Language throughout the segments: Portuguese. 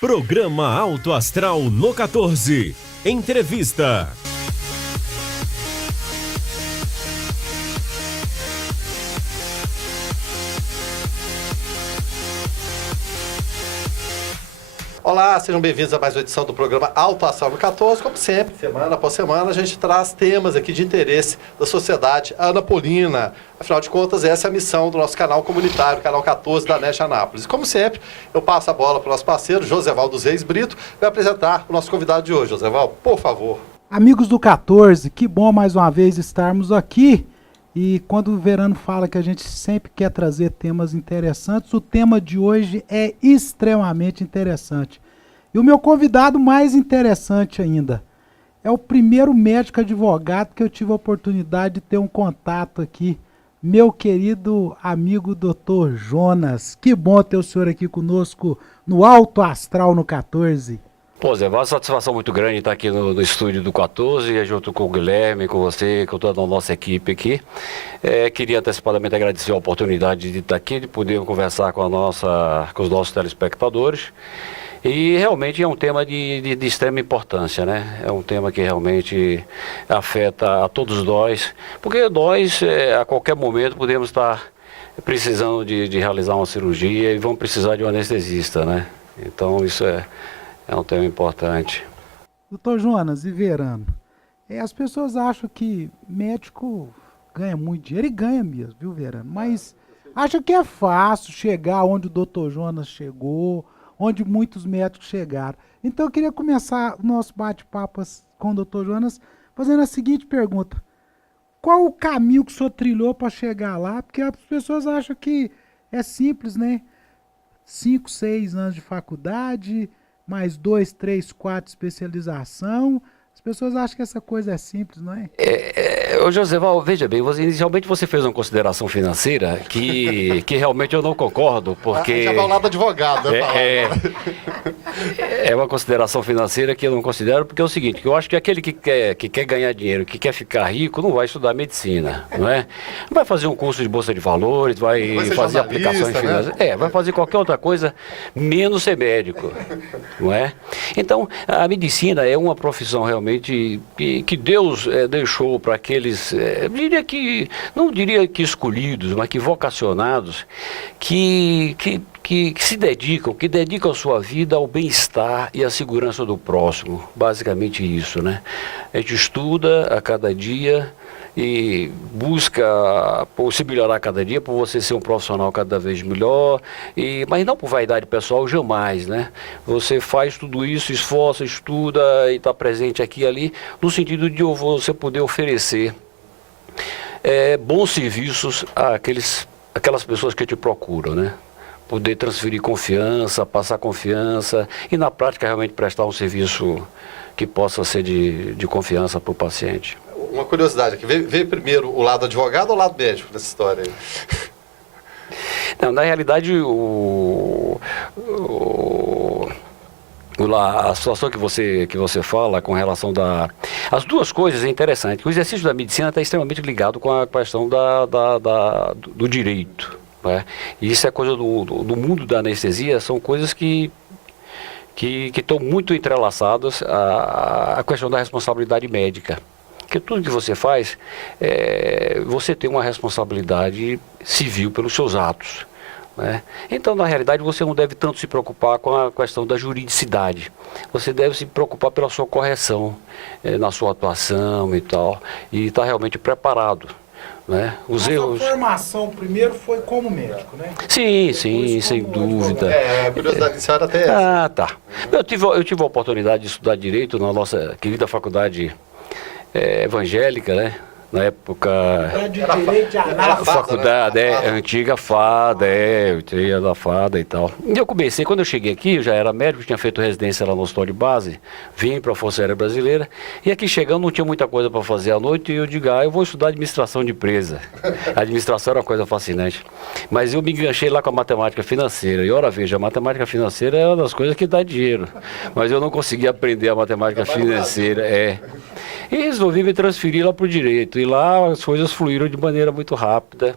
Programa Alto Astral no 14. Entrevista. Olá, sejam bem-vindos a mais uma edição do programa Alto Astral no 14. Como sempre, semana após semana, a gente traz temas aqui de interesse da sociedade anapolina. Afinal de contas, essa é a missão do nosso canal comunitário, canal 14 da NET Anápolis. Como sempre, eu passo a bola para o nosso parceiro, Joseval dos Reis Brito, vai apresentar o nosso convidado de hoje. Joseval, por favor. Amigos do 14, que bom mais uma vez estarmos aqui. E quando o Verano fala que a gente sempre quer trazer temas interessantes, o tema de hoje é extremamente interessante. E o meu convidado mais interessante ainda é o primeiro médico advogado que eu tive a oportunidade de ter um contato aqui, meu querido amigo Dr. Jonas. Que bom ter o senhor aqui conosco no Alto Astral no 14. Pô, Zé, uma satisfação muito grande estar aqui no estúdio do 14, junto com o Guilherme, com você, com toda a nossa equipe aqui. Queria antecipadamente agradecer a oportunidade de estar aqui, de poder conversar com os nossos telespectadores. E realmente é um tema de extrema importância, né? É um tema que realmente afeta a todos nós, porque nós, a qualquer momento, podemos estar precisando de realizar uma cirurgia e vamos precisar de um anestesista, né? Então isso é um tema importante. Doutor Jonas e Verano, as pessoas acham que médico ganha muito dinheiro, e ganha mesmo, viu, Verano? Mas acham que é fácil chegar onde o doutor Jonas chegou, onde muitos médicos chegaram. Então eu queria começar o nosso bate-papo com o doutor Jonas fazendo a seguinte pergunta. Qual o caminho que o senhor trilhou para chegar lá? Porque as pessoas acham que é simples, né? 5, 6 anos de faculdade, mais 2, 3, 4 de especialização. As pessoas acham que essa coisa é simples, não é? Ô Joseval, veja bem, inicialmente você fez uma consideração financeira que realmente eu não concordo, porque... Já vai ao lado do advogado, né? É uma consideração financeira que eu não considero, porque é o seguinte, que eu acho que aquele que quer ganhar dinheiro, que quer ficar rico, não vai estudar medicina, não é? Vai fazer um curso de bolsa de valores, vai fazer aplicações financeiras, vai fazer qualquer outra coisa, menos ser médico, não é? Então, a medicina é uma profissão realmente que Deus deixou para aqueles, não diria que escolhidos, mas que vocacionados, que se dedicam sua vida ao bem-estar e à segurança do próximo. Basicamente isso, né? A gente estuda a cada dia e busca se melhorar a cada dia, por você ser um profissional cada vez melhor, mas não por vaidade pessoal, jamais, né? Você faz tudo isso, esforça, estuda e está presente aqui e ali, no sentido de você poder oferecer bons serviços àquelas pessoas que te procuram, né? Poder transferir confiança, passar confiança e na prática realmente prestar um serviço que possa ser de confiança para o paciente. Uma curiosidade aqui, veio primeiro o lado advogado ou o lado médico nessa história aí? Não, na realidade, a situação que você fala com relação as duas coisas é interessante. O exercício da medicina está extremamente ligado com a questão do direito, né? E isso é coisa do mundo da anestesia, são coisas que estão muito entrelaçadas à questão da responsabilidade médica. Porque tudo que você faz, você tem uma responsabilidade civil pelos seus atos, né? Então, na realidade, você não deve tanto se preocupar com a questão da juridicidade. Você deve se preocupar pela sua correção, na sua atuação e tal, e estar realmente preparado, né? A formação primeiro foi como médico, né? Sim, sem dúvida. A curiosidade da senhora até essa. Tá. Eu tive a oportunidade de estudar Direito na nossa querida faculdade evangélica, né? Na época... faculdade, antiga FADA, eu tinha da FADA e tal. E eu comecei, quando eu cheguei aqui, eu já era médico, tinha feito residência lá no Hospital de Base, vim para a Força Aérea Brasileira, e aqui chegando não tinha muita coisa para fazer à noite, e eu digo, eu vou estudar administração de empresa. A administração era uma coisa fascinante. Mas eu me enganchei lá com a matemática financeira, e ora veja, a matemática financeira é uma das coisas que dá dinheiro. Mas eu não consegui aprender a matemática financeira, E resolvi me transferir lá para o direito. E lá as coisas fluíram de maneira muito rápida.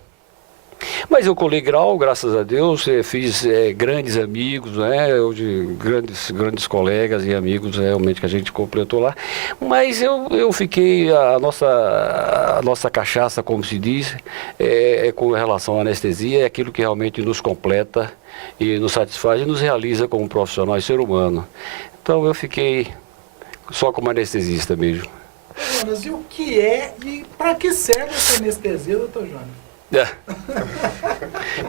Mas eu colei grau, graças a Deus, fiz grandes amigos, né, grandes colegas e amigos realmente que a gente completou lá. Mas eu fiquei, a nossa cachaça, como se diz, com relação à anestesia, é aquilo que realmente nos completa e nos satisfaz e nos realiza como profissional e ser humano. Então eu fiquei só como anestesista mesmo. Jonas, e o que é e para que serve essa anestesia, doutor Jonas?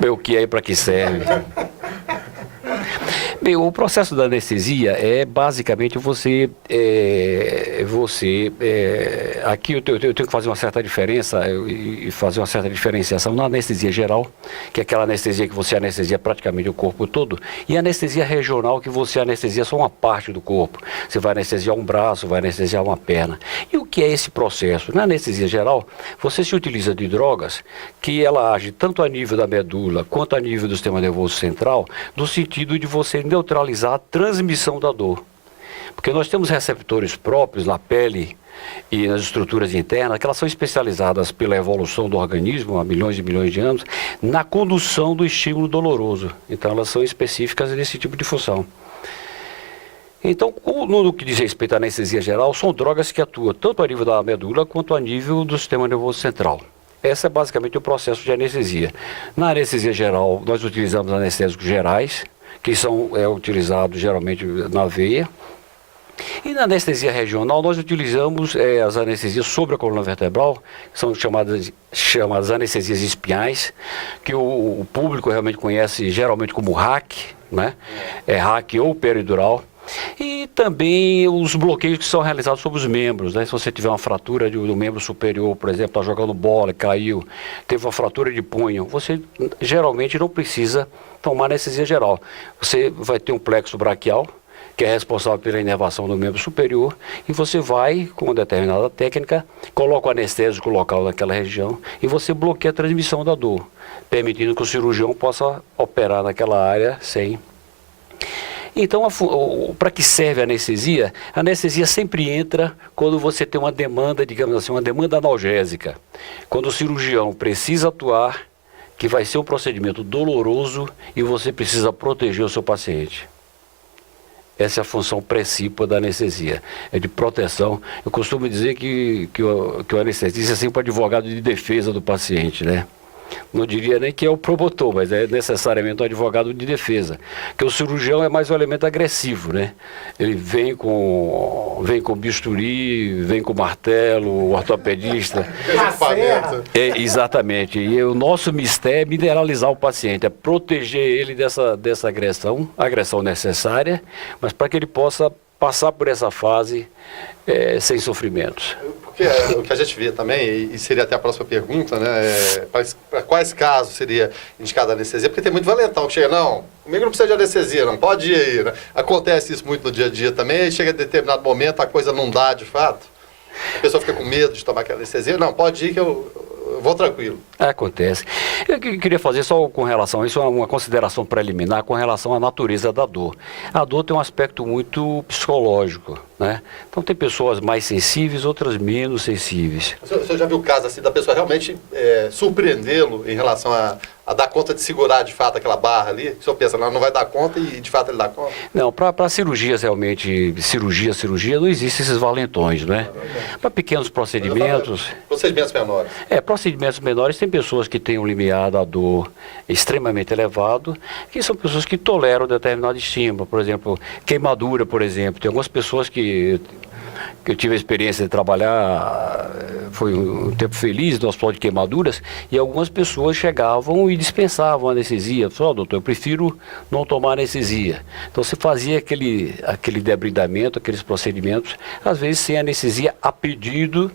Bem, o que é e para que serve? Bem, o processo da anestesia é basicamente aqui eu tenho que fazer uma certa diferença e fazer uma certa diferenciação na anestesia geral, que é aquela anestesia que você anestesia praticamente o corpo todo, e a anestesia regional, que você anestesia só uma parte do corpo. Você vai anestesiar um braço, vai anestesiar uma perna. E o que é esse processo? Na anestesia geral, você se utiliza de drogas que ela age tanto a nível da medula quanto a nível do sistema nervoso central, no sentido de você neutralizar a transmissão da dor. Porque nós temos receptores próprios na pele e nas estruturas internas, que elas são especializadas pela evolução do organismo há milhões e milhões de anos, na condução do estímulo doloroso. Então elas são específicas nesse tipo de função. Então, no que diz respeito à anestesia geral, são drogas que atuam tanto a nível da medula quanto a nível do sistema nervoso central. Esse é basicamente o processo de anestesia. Na anestesia geral, nós utilizamos anestésicos gerais, que são utilizados geralmente na veia. E na anestesia regional, nós utilizamos as anestesias sobre a coluna vertebral, que são chamadas anestesias espinhais, que o público realmente conhece geralmente como RAC, né? RAC ou peridural. E também os bloqueios que são realizados sobre os membros, né? Se você tiver uma fratura do membro superior, por exemplo, está jogando bola, caiu, teve uma fratura de punho, você geralmente não precisa tomar anestesia geral. Você vai ter um plexo braquial, que é responsável pela inervação do membro superior, e você vai, com uma determinada técnica, coloca o anestésico local naquela região e você bloqueia a transmissão da dor, permitindo que o cirurgião possa operar naquela área sem... Então, para que serve a anestesia? A anestesia sempre entra quando você tem uma demanda, digamos assim, uma demanda analgésica. Quando o cirurgião precisa atuar, que vai ser um procedimento doloroso e você precisa proteger o seu paciente. Essa é a função principal da anestesia, é de proteção. Eu costumo dizer que o anestesista é sempre o advogado de defesa do paciente, né? Não diria nem que é o promotor, mas é necessariamente um advogado de defesa. Porque o cirurgião é mais um elemento agressivo, né? Ele vem com bisturi, vem com martelo, o ortopedista. Exatamente. E o nosso mistério é mineralizar o paciente, é proteger ele dessa agressão necessária, mas para que ele possa passar por essa fase sem sofrimentos. Porque o que a gente vê também, e seria até a próxima pergunta, né? Para quais casos seria indicada a anestesia? Porque tem muito valentão que chega, não, comigo não precisa de anestesia, não pode ir aí, né? Acontece isso muito no dia a dia também, e chega a determinado momento, a coisa não dá de fato. A pessoa fica com medo de tomar aquela anestesia, não, pode ir que eu vou tranquilo. Acontece. Eu queria fazer só com relação a isso, uma consideração preliminar com relação à natureza da dor. A dor tem um aspecto muito psicológico, né? Então tem pessoas mais sensíveis, outras menos sensíveis. O senhor já viu o caso assim da pessoa realmente surpreendê-lo em relação a dar conta de segurar de fato aquela barra ali? O senhor pensa, não vai dar conta e de fato ele dá conta? Não, para cirurgias realmente, cirurgia, não existem esses valentões, né? Para pequenos procedimentos... Procedimentos menores. Procedimentos menores, tem pessoas que têm um limiar da dor extremamente elevado, que são pessoas que toleram determinado estímulo. Por exemplo, queimadura, por exemplo. Tem algumas pessoas que eu tive a experiência de trabalhar, foi um tempo feliz no hospital de queimaduras, e algumas pessoas chegavam e dispensavam anestesia. Falaram, doutor, eu prefiro não tomar anestesia. Então você fazia aquele debridamento, aqueles procedimentos, às vezes sem anestesia a pedido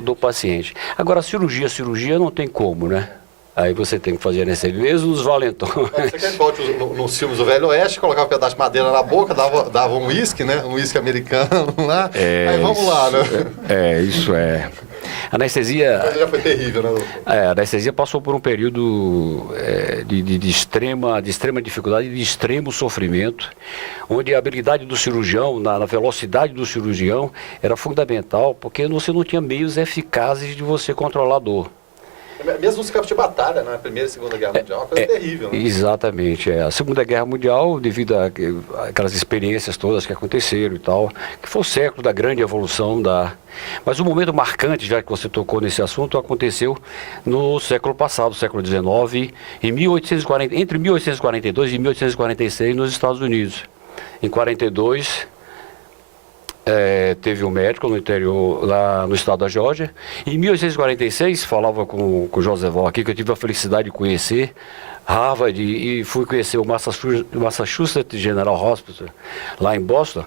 do paciente. Agora, cirurgia não tem como, né? Aí você tem que fazer anestesia, mesmo os valentões. Você quer que volte nos filmes do Velho Oeste, colocava um pedaço de madeira na boca, dava um uísque, né? Um uísque americano lá. Aí vamos lá, né? Isso é. A anestesia já foi terrível, né? A anestesia passou por um período de extrema dificuldade e de extremo sofrimento, onde a habilidade do cirurgião, na velocidade do cirurgião, era fundamental, porque você não tinha meios eficazes de você controlar a dor. Mesmo os campos de batalha, na Primeira e Segunda Guerra Mundial, é uma coisa terrível. Né? Exatamente. A Segunda Guerra Mundial, devido àquelas experiências todas que aconteceram e tal, que foi o século da grande evolução da... Mas o momento marcante, já que você tocou nesse assunto, aconteceu no século passado, século XIX, entre 1842 e 1846, nos Estados Unidos. Em 42... teve um médico no interior, lá no estado da Geórgia. Em 1846, falava com o José Val aqui, que eu tive a felicidade de conhecer Harvard e fui conhecer o Massachusetts General Hospital, lá em Boston,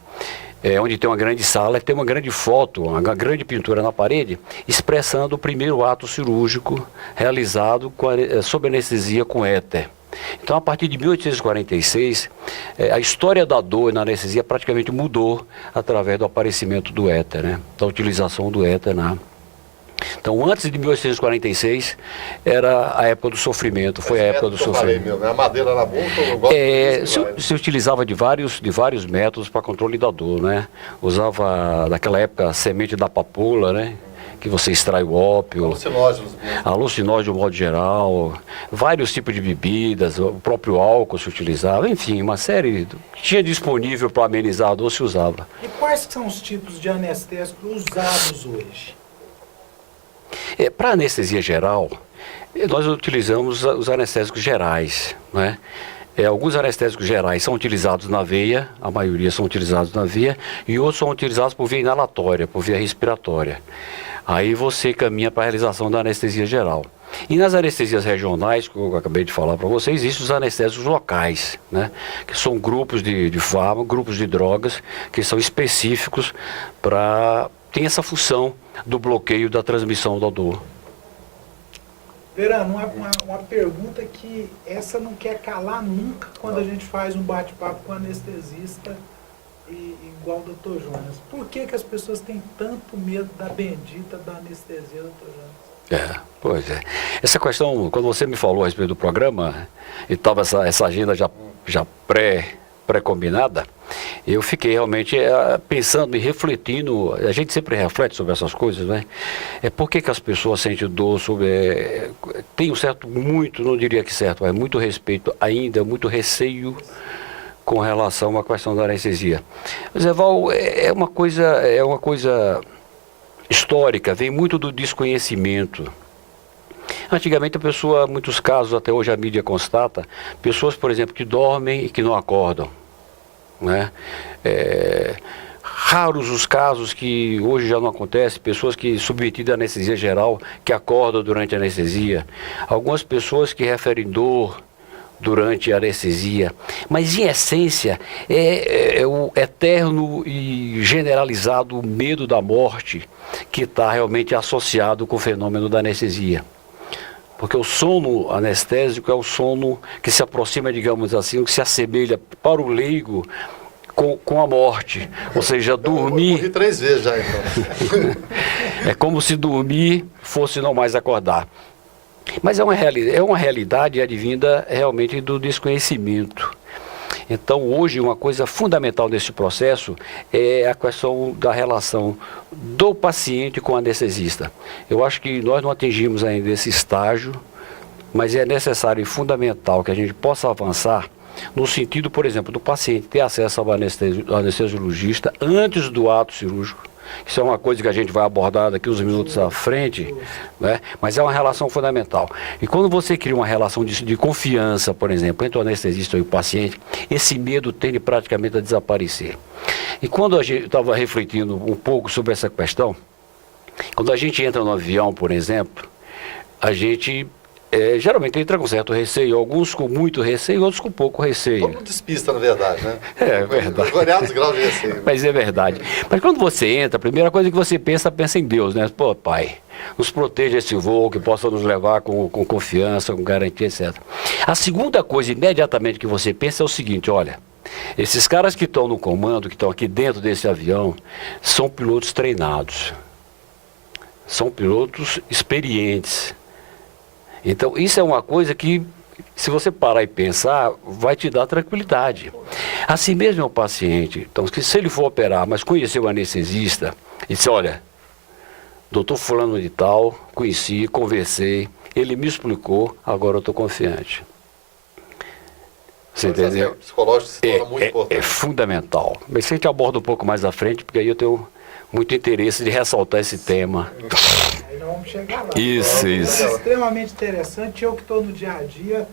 onde tem uma grande sala, tem uma grande foto, uma grande pintura na parede, expressando o primeiro ato cirúrgico realizado sob anestesia com éter. Então, a partir de 1846, a história da dor na anestesia praticamente mudou através do aparecimento do éter, né? Da utilização do éter Então, antes de 1846, era a época do sofrimento, foi a época do sofrimento. Falei, a madeira na boca, eu gosto se utilizava de vários métodos para controle da dor, né? Usava, naquela época, a semente da papoula, né? Que você extrai o ópio, alucinógenos de um modo geral, vários tipos de bebidas, o próprio álcool se utilizava, enfim, uma série que tinha disponível para amenizar a dor se usava. E quais são os tipos de anestésicos usados hoje? Para anestesia geral, nós utilizamos os anestésicos gerais, né? Alguns anestésicos gerais são utilizados na veia, a maioria são utilizados na veia, e outros são utilizados por via inalatória, por via respiratória. Aí você caminha para a realização da anestesia geral. E nas anestesias regionais, que eu acabei de falar para vocês, existem os anestésicos locais, né? Que são grupos de fármacos, grupos de drogas, que são específicos para... tem essa função do bloqueio da transmissão da dor. Verano, uma pergunta que essa não quer calar nunca quando a gente faz um bate-papo com o anestesista igual o Dr. Jonas. Por que as pessoas têm tanto medo da bendita da anestesia, Dr. Jonas? Pois é. Essa questão, quando você me falou a respeito do programa, e estava essa agenda já pré-combinada, eu fiquei realmente pensando e refletindo. A gente sempre reflete sobre essas coisas, né? Por que as pessoas sentem dor tem um certo, não diria que certo, mas muito respeito ainda, muito receio com relação à questão da anestesia. Zé Val, é uma coisa histórica, vem muito do desconhecimento. Antigamente a pessoa, em muitos casos, até hoje a mídia constata, pessoas, por exemplo, que dormem e que não acordam, né? Raros os casos que hoje já não acontece, pessoas que submetidas à anestesia geral, que acordam durante a anestesia. Algumas pessoas que referem dor durante a anestesia, mas em essência é o eterno e generalizado medo da morte que está realmente associado com o fenômeno da anestesia. Porque o sono anestésico é o sono que se aproxima, digamos assim, que se assemelha para o leigo com a morte, ou seja, dormir... Eu morri 3 vezes já, então. É como se dormir fosse não mais acordar. Mas é uma realidade advinda realmente do desconhecimento. Então, hoje, uma coisa fundamental nesse processo é a questão da relação do paciente com o anestesista. Eu acho que nós não atingimos ainda esse estágio, mas é necessário e fundamental que a gente possa avançar no sentido, por exemplo, do paciente ter acesso ao anestesiologista antes do ato cirúrgico. Isso é uma coisa que a gente vai abordar daqui uns minutos à frente, né? Mas é uma relação fundamental. E quando você cria uma relação de confiança, por exemplo, entre o anestesista e o paciente, esse medo tende praticamente a desaparecer. E quando a gente estava refletindo um pouco sobre essa questão, quando a gente entra no avião, por exemplo, a gente geralmente entra com certo receio, alguns com muito receio, outros com pouco receio. Todo mundo despista, na verdade, né? É verdade. Variados graus de receio. Mas é verdade. Mas quando você entra, a primeira coisa que você pensa em Deus, né? Pô, Pai, nos proteja esse voo, que possa nos levar com confiança, com garantia, etc. A segunda coisa, imediatamente, que você pensa é o seguinte, olha, esses caras que estão no comando, que estão aqui dentro desse avião, são pilotos treinados. São pilotos experientes. Então, isso é uma coisa que, se você parar e pensar, vai te dar tranquilidade. Assim mesmo é o paciente. Então, se ele for operar, mas conhecer o anestesista, e disse, olha, doutor fulano de tal, conheci, conversei, ele me explicou, agora eu estou confiante. Você entendeu? O psicológico se torna muito importante. É fundamental. Mas isso a gente aborda um pouco mais à frente, porque aí eu tenho muito interesse de ressaltar esse tema. Aí nós vamos chegar lá. Isso. É extremamente interessante. Eu que estou no dia a dia,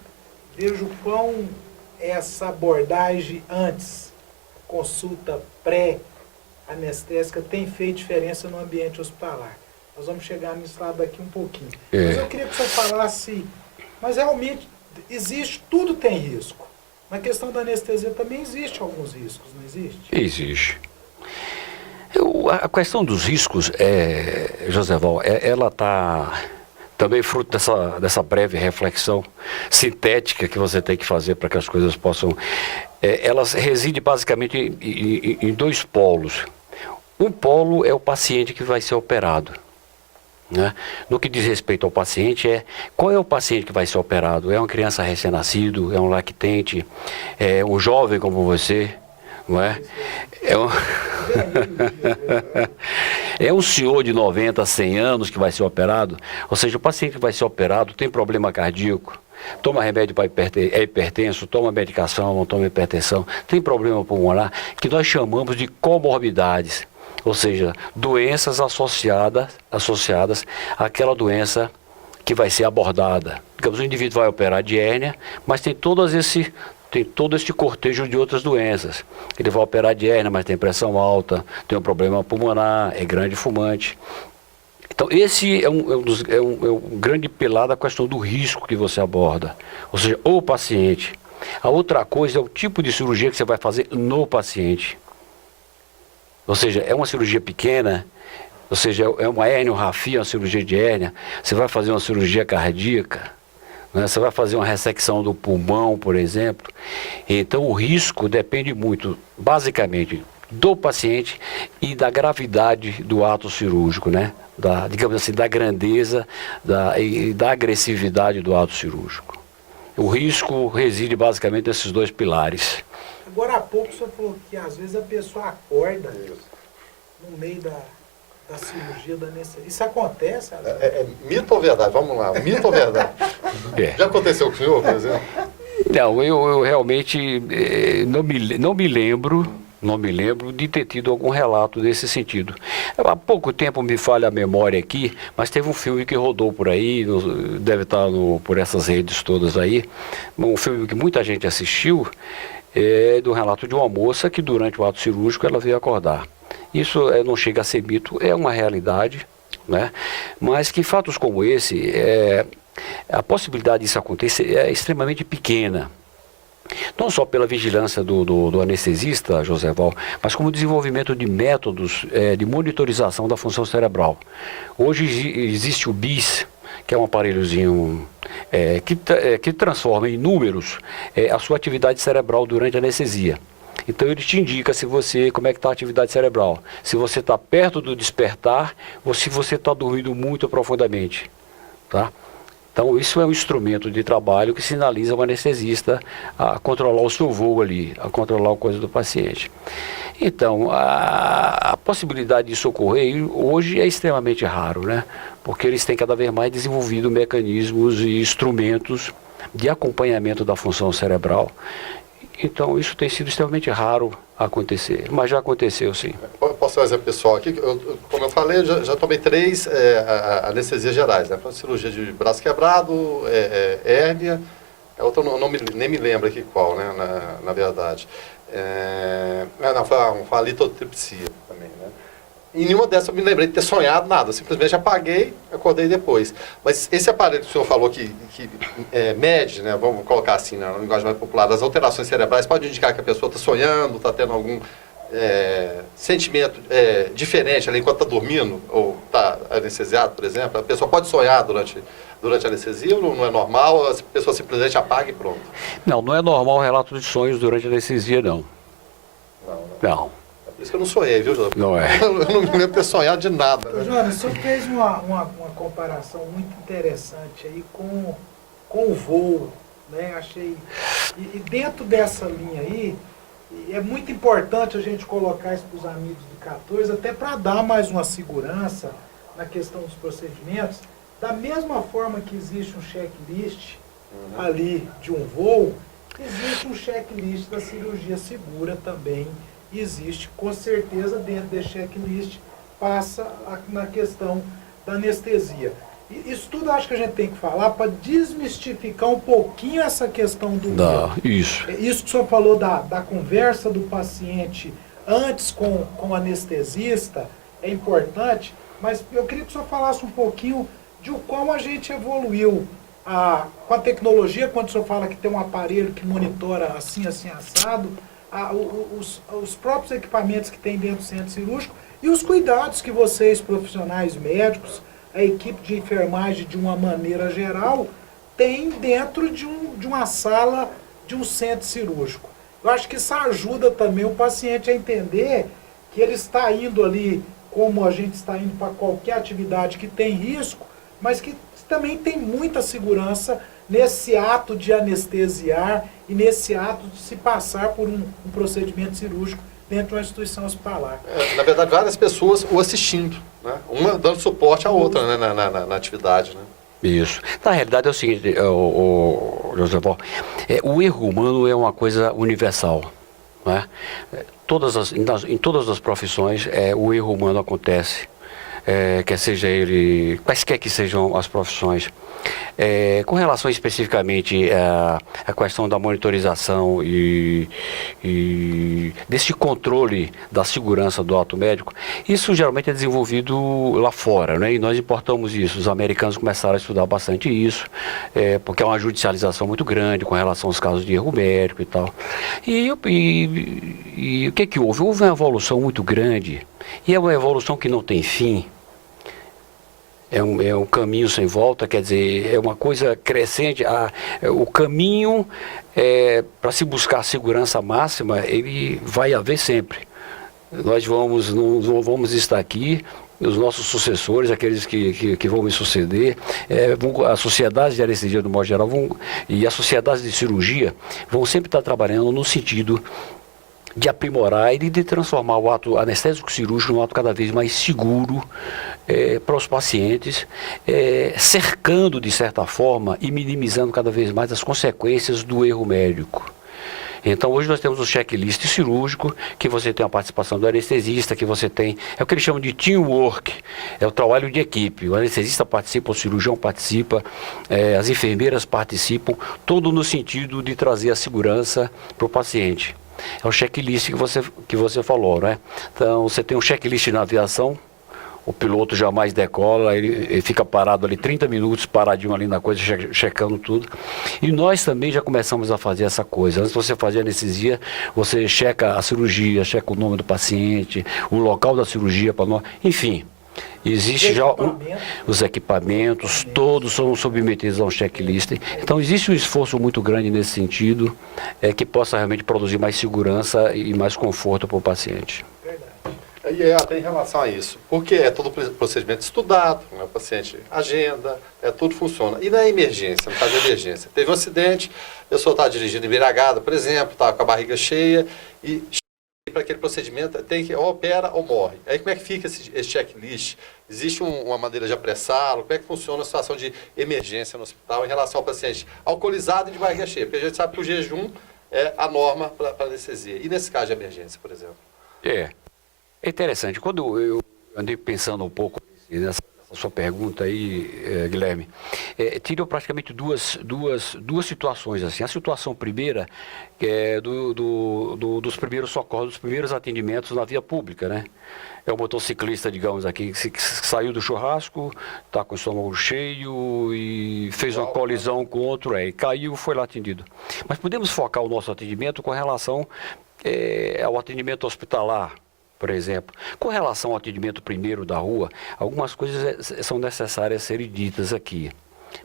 vejo quão essa abordagem antes, consulta pré-anestésica, tem feito diferença no ambiente hospitalar. Nós vamos chegar nisso lá daqui um pouquinho. Mas eu queria que você falasse, mas realmente existe, tudo tem risco. Na questão da anestesia também existe alguns riscos, não existe? Existe. A questão dos riscos, Joséval, ela está também fruto dessa breve reflexão sintética que você tem que fazer para que as coisas possam... ela reside basicamente em dois polos. Um polo é o paciente que vai ser operado. Né? No que diz respeito ao paciente, qual é o paciente que vai ser operado? É uma criança recém-nascido, é um lactente, é um jovem como você, não é? É um senhor de 90, 100 anos que vai ser operado? Ou seja, o paciente que vai ser operado tem problema cardíaco, toma remédio para é hipertenso, toma medicação, não toma hipertensão, tem problema pulmonar, que nós chamamos de comorbidades. Ou seja, doenças associadas àquela doença que vai ser abordada. Digamos, o indivíduo vai operar de hérnia, mas tem todo esse cortejo de outras doenças. Ele vai operar de hérnia, mas tem pressão alta, tem um problema pulmonar, é grande fumante. Então, esse é um grande pilar da questão do risco que você aborda. Ou seja, o paciente. A outra coisa é o tipo de cirurgia que você vai fazer no paciente. Ou seja, é uma cirurgia pequena, ou seja, é uma hérnia-rafia, uma cirurgia de hérnia, você vai fazer uma cirurgia cardíaca, né? Você vai fazer uma ressecção do pulmão, por exemplo. Então, o risco depende muito, basicamente, do paciente e da gravidade do ato cirúrgico, né? Digamos assim, da grandeza e da agressividade do ato cirúrgico. O risco reside basicamente nesses dois pilares. Agora há pouco o senhor falou que às vezes a pessoa acorda no meio da cirurgia, da anestesia. Isso acontece? É mito ou verdade? Vamos lá, mito ou verdade? Já aconteceu com o senhor, por exemplo? Não, eu realmente não me lembro de ter tido algum relato desse sentido. Há pouco tempo me falha a memória aqui, mas teve um filme que rodou por aí, deve estar por essas redes todas aí, um filme que muita gente assistiu, do relato de uma moça que durante o ato cirúrgico ela veio acordar. Isso não chega a ser mito, é uma realidade, né? Mas que fatos como esse, a possibilidade disso acontecer é extremamente pequena. Não só pela vigilância do anestesista, Joséval, mas como desenvolvimento de métodos de monitorização da função cerebral. Hoje existe o BIS, que é um aparelhozinho que transforma em números a sua atividade cerebral durante a anestesia. Então ele te indica como é que está a atividade cerebral. Se você está perto do despertar ou se você está dormindo muito profundamente. Tá? Então isso é um instrumento de trabalho que sinaliza o anestesista a controlar o seu voo ali, a controlar a coisa do paciente. Então, a possibilidade disso ocorrer hoje é extremamente raro, né? Porque eles têm cada vez mais desenvolvido mecanismos e instrumentos de acompanhamento da função cerebral. Então, isso tem sido extremamente raro acontecer, mas já aconteceu, sim. Posso dar um exemplo pessoal aqui? Como eu falei, eu já tomei 3 anestesias gerais, né? Cirurgia de braço quebrado, hérnia, a outra nem me lembro aqui qual, né? Na verdade. Não, foi uma litotripsia também, né? Em nenhuma dessas eu me lembrei de ter sonhado nada, simplesmente apaguei, acordei depois. Mas esse aparelho que o senhor falou que mede, né, vamos colocar assim, na linguagem mais popular, as alterações cerebrais, pode indicar que a pessoa está sonhando, está tendo algum sentimento diferente ali enquanto está dormindo, ou está anestesiado, por exemplo. A pessoa pode sonhar durante a anestesia ou não é normal? A pessoa simplesmente apaga e pronto? Não é normal o relato de sonhos durante a anestesia, não. Não. Por isso que eu não sonhei, viu, João? Não é. Eu não me lembro de ter sonhado de nada. Né? Jonas, o senhor fez uma comparação muito interessante aí com o voo, né? Achei... E dentro dessa linha aí, é muito importante a gente colocar isso para os amigos do 14, até para dar mais uma segurança na questão dos procedimentos. Da mesma forma que existe um checklist ali de um voo, existe um checklist da cirurgia segura também. Existe, com certeza, dentro desse checklist, passa na questão da anestesia. E isso tudo acho que a gente tem que falar para desmistificar um pouquinho essa questão do medo. Isso. Isso que o senhor falou da conversa do paciente antes com o anestesista é importante, mas eu queria que o senhor falasse um pouquinho de como a gente evoluiu com a tecnologia, quando o senhor fala que tem um aparelho que monitora assim, assado, os próprios equipamentos que tem dentro do centro cirúrgico e os cuidados que vocês, profissionais médicos, a equipe de enfermagem, de uma maneira geral, tem dentro de uma sala de um centro cirúrgico. Eu acho que isso ajuda também o paciente a entender que ele está indo ali, como a gente está indo para qualquer atividade que tem risco, mas que também tem muita segurança nesse ato de anestesiar e nesse ato de se passar por um procedimento cirúrgico dentro de uma instituição hospitalar. Na verdade, várias pessoas o assistindo, né? Uma dando suporte à outra, né? na atividade. Né? Isso. Na realidade é o seguinte, José Paulo, o erro humano é uma coisa universal. Né? Em todas as profissões, o erro humano acontece. Quer seja ele, quaisquer que sejam as profissões. Com relação especificamente à questão da monitorização e desse controle da segurança do ato médico, isso geralmente é desenvolvido lá fora, né? E nós importamos isso. Os americanos começaram a estudar bastante isso, porque é uma judicialização muito grande com relação aos casos de erro médico e tal. E o que houve? Houve uma evolução muito grande, e é uma evolução que não tem fim. É um caminho sem volta, quer dizer, é uma coisa crescente. O caminho para se buscar a segurança máxima, ele vai haver sempre. Nós não vamos estar aqui, os nossos sucessores, aqueles que vão me suceder, a sociedade de anestesia, do modo geral, e a sociedade de cirurgia vão sempre estar trabalhando no sentido de aprimorar e de transformar o ato anestésico cirúrgico num ato cada vez mais seguro para os pacientes, cercando de certa forma e minimizando cada vez mais as consequências do erro médico. Então hoje nós temos o checklist cirúrgico, que você tem a participação do anestesista, que você tem, é o que eles chamam de teamwork, é o trabalho de equipe. O anestesista participa, o cirurgião participa, as enfermeiras participam, todo no sentido de trazer a segurança para o paciente. É o checklist que você falou, né? Então, você tem um checklist na aviação, o piloto jamais decola, ele fica parado ali 30 minutos, paradinho ali na coisa, checando tudo. E nós também já começamos a fazer essa coisa. Antes de você fazer anestesia, você checa a cirurgia, checa o nome do paciente, o local da cirurgia, enfim. Existe já os equipamentos, todos são submetidos a um checklist. Então existe um esforço muito grande nesse sentido, que possa realmente produzir mais segurança e mais conforto para o paciente. E até em relação a isso, porque é todo procedimento estudado, né? O paciente agenda, tudo funciona. E na emergência, no caso de emergência, teve um acidente, a pessoa está dirigindo embriagada, por exemplo, está com a barriga cheia e para aquele procedimento tem que ou opera ou morre. Aí como é que fica esse checklist? Existe uma maneira de apressá-lo? Como é que funciona a situação de emergência no hospital em relação ao paciente alcoolizado e de barriga cheia? Porque a gente sabe que o jejum é a norma para anestesia. E nesse caso de emergência, por exemplo? É interessante. Quando eu andei pensando um pouco nessa sua pergunta aí, Guilherme, tirou praticamente duas situações assim. A situação primeira é dos primeiros socorros, dos primeiros atendimentos na via pública, né? É o motociclista, digamos aqui, que saiu do churrasco, está com o estômago cheio e fez uma colisão com outro, e caiu, foi lá atendido. Mas podemos focar o nosso atendimento com relação ao atendimento hospitalar, por exemplo. Com relação ao atendimento primeiro da rua, algumas coisas são necessárias serem ditas aqui.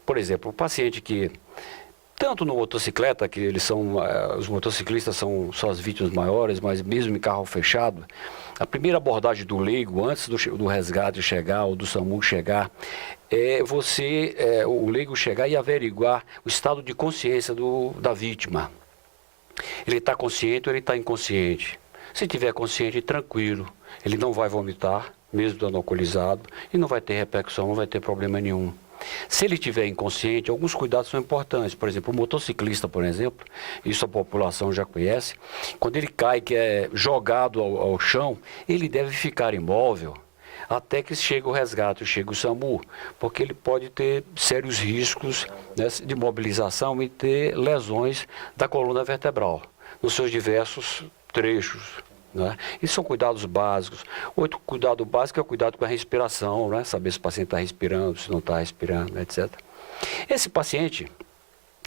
Por exemplo, o paciente que, tanto no motocicleta, que os motociclistas são as vítimas maiores, mas mesmo em carro fechado, a primeira abordagem do leigo, antes do resgate chegar, ou do SAMU chegar, o leigo chegar e averiguar o estado de consciência da vítima. Ele está consciente ou ele está inconsciente? Se estiver consciente, tranquilo, ele não vai vomitar, mesmo estando alcoolizado, e não vai ter repercussão, não vai ter problema nenhum. Se ele estiver inconsciente, alguns cuidados são importantes. Por exemplo, o motociclista, por exemplo, isso a população já conhece, quando ele cai, que é jogado ao chão, ele deve ficar imóvel até que chegue o resgate, chegue o SAMU, porque ele pode ter sérios riscos, né, de mobilização e ter lesões da coluna vertebral, nos seus diversos trechos. Né? Isso são cuidados básicos. Outro cuidado básico é o cuidado com a respiração, né? Saber se o paciente está respirando, se não está respirando, etc. Esse paciente,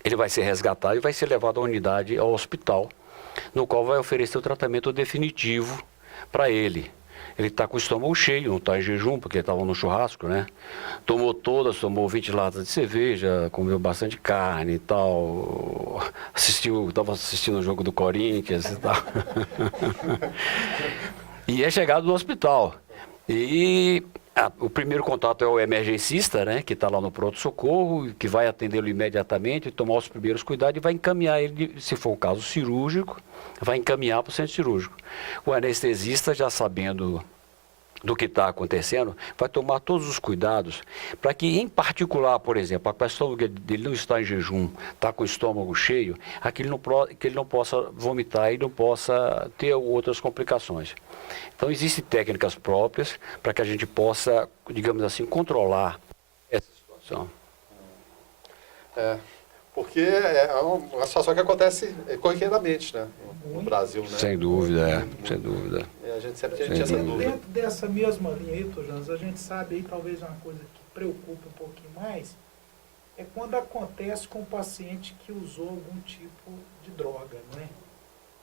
ele vai ser resgatado e vai ser levado à unidade, ao hospital, no qual vai oferecer o tratamento definitivo para ele. Ele está com o estômago cheio, não está em jejum, porque estava no churrasco, né? Tomou 20 latas de cerveja, comeu bastante carne e tal. Estava assistindo o jogo do Corinthians e tal. E é chegado no hospital. E o primeiro contato é o emergencista, né? Que está lá no pronto-socorro, que vai atendê-lo imediatamente, tomar os primeiros cuidados e vai encaminhar ele, se for o caso cirúrgico, vai encaminhar para o centro cirúrgico. O anestesista, já sabendo do que está acontecendo, vai tomar todos os cuidados para que, em particular, por exemplo, a questão dele não estar em jejum, está com o estômago cheio, que ele não possa vomitar e não possa ter outras complicações. Então, existem técnicas próprias para que a gente possa, digamos assim, controlar essa situação. Porque é uma situação que acontece corriqueiramente, né, no Brasil, né? Sem dúvida, sem dúvida. A gente sempre tinha essa dúvida. Dentro dessa mesma linha aí, Jonas, a gente sabe aí talvez uma coisa que preocupa um pouquinho mais, é quando acontece com o paciente que usou algum tipo de droga, não é?